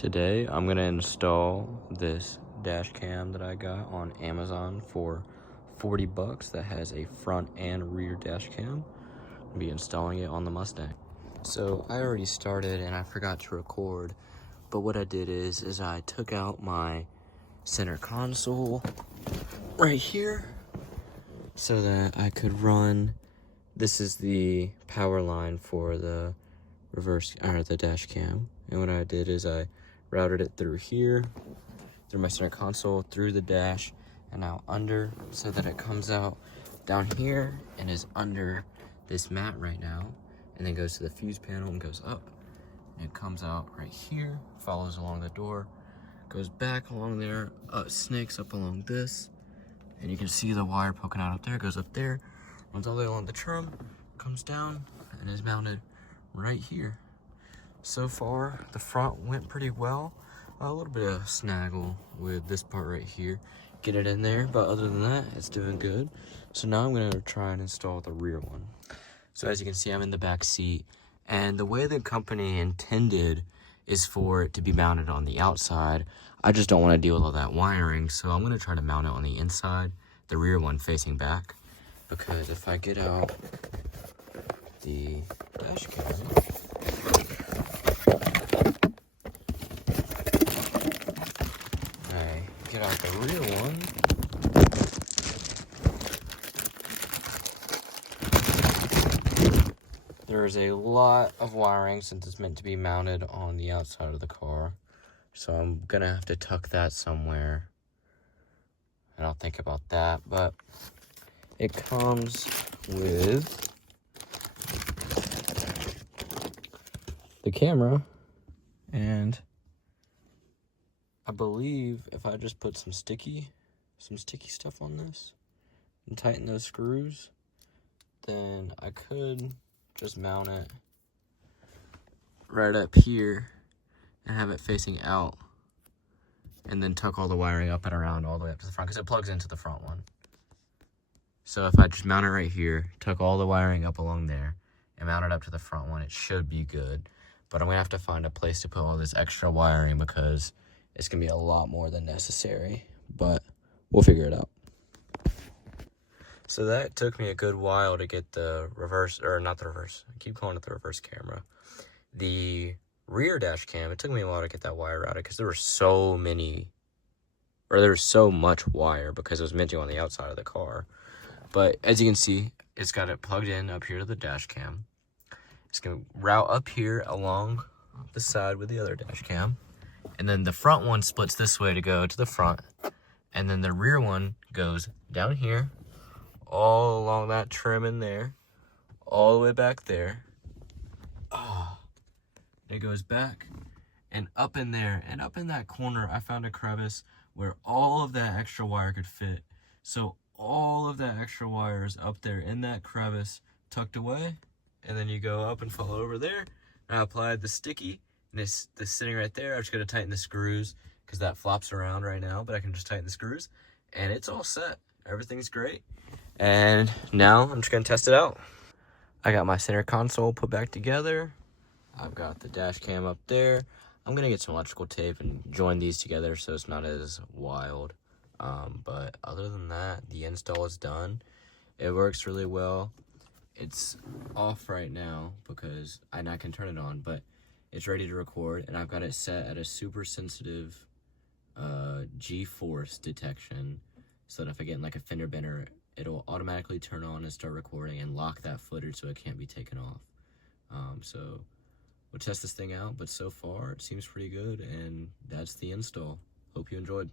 Today I'm gonna install this dash cam that I got on Amazon for 40 bucks that has a front and rear dash cam. I'll be installing it on the Mustang. So I already started and I forgot to record, but what I did is I took out my center console right here so that I could run. This is the power line for the the dash cam, and what I did is I routed it through here, through my center console, through the dash, and now under, so that it comes out down here and is under this mat right now, and then goes to the fuse panel and goes up. And it comes out right here, follows along the door, goes back along there, snakes up along this, and you can see the wire poking out up there, goes up there, runs all the way along the trim, comes down, and is mounted right here. So far, the front went pretty well. A little bit of snaggle with this part right here. Get it in there, but other than that, it's doing good. So now I'm gonna try and install the rear one. So as you can see, I'm in the back seat, and the way the company intended is for it to be mounted on the outside. I just don't want to deal with all that wiring, so I'm gonna try to mount it on the inside, the rear one facing back, because if I get out the dash cam, get out the rear one, there's a lot of wiring since it's meant to be mounted on the outside of the car, so I'm gonna have to tuck that somewhere, and I'll think about that. But it comes with the camera, and I believe if I just put some sticky stuff on this and tighten those screws, then I could just mount it right up here and have it facing out, and then tuck all the wiring up and around all the way up to the front, because it plugs into the front one. So if I just mount it right here, tuck all the wiring up along there, and mount it up to the front one, it should be good. But I'm gonna have to find a place to put all this extra wiring, because it's gonna be a lot more than necessary, but we'll figure it out. So that took me a good while to get the reverse, or not the reverse, I keep calling it the reverse camera. The rear dash cam, it took me a while to get that wire routed, because there was so much wire, because it was meant to go on the outside of the car. But as you can see, it's got it plugged in up here to the dash cam. It's gonna route up here along the side with the other dash cam. And then the front one splits this way to go to the front. And then the rear one goes down here, all along that trim in there, all the way back there. It goes back and up in there. And up in that corner, I found a crevice where all of that extra wire could fit. So all of that extra wire is up there in that crevice, tucked away. And then you go up and follow over there. And I applied the sticky. And it's sitting right there. I'm just going to tighten the screws, because that flops around right now, but I can just tighten the screws, and it's all set. Everything's great. And now I'm just going to test it out. I got my center console put back together. I've got the dash cam up there. I'm going to get some electrical tape and join these together so it's not as wild. But other than that, the install is done. It works really well. It's off right now because I can turn it on, but it's ready to record, and I've got it set at a super sensitive G-force detection, so that if I get in like a fender bender, it'll automatically turn on and start recording and lock that footage so it can't be taken off. So we'll test this thing out, but so far it seems pretty good, and that's the install. Hope you enjoyed.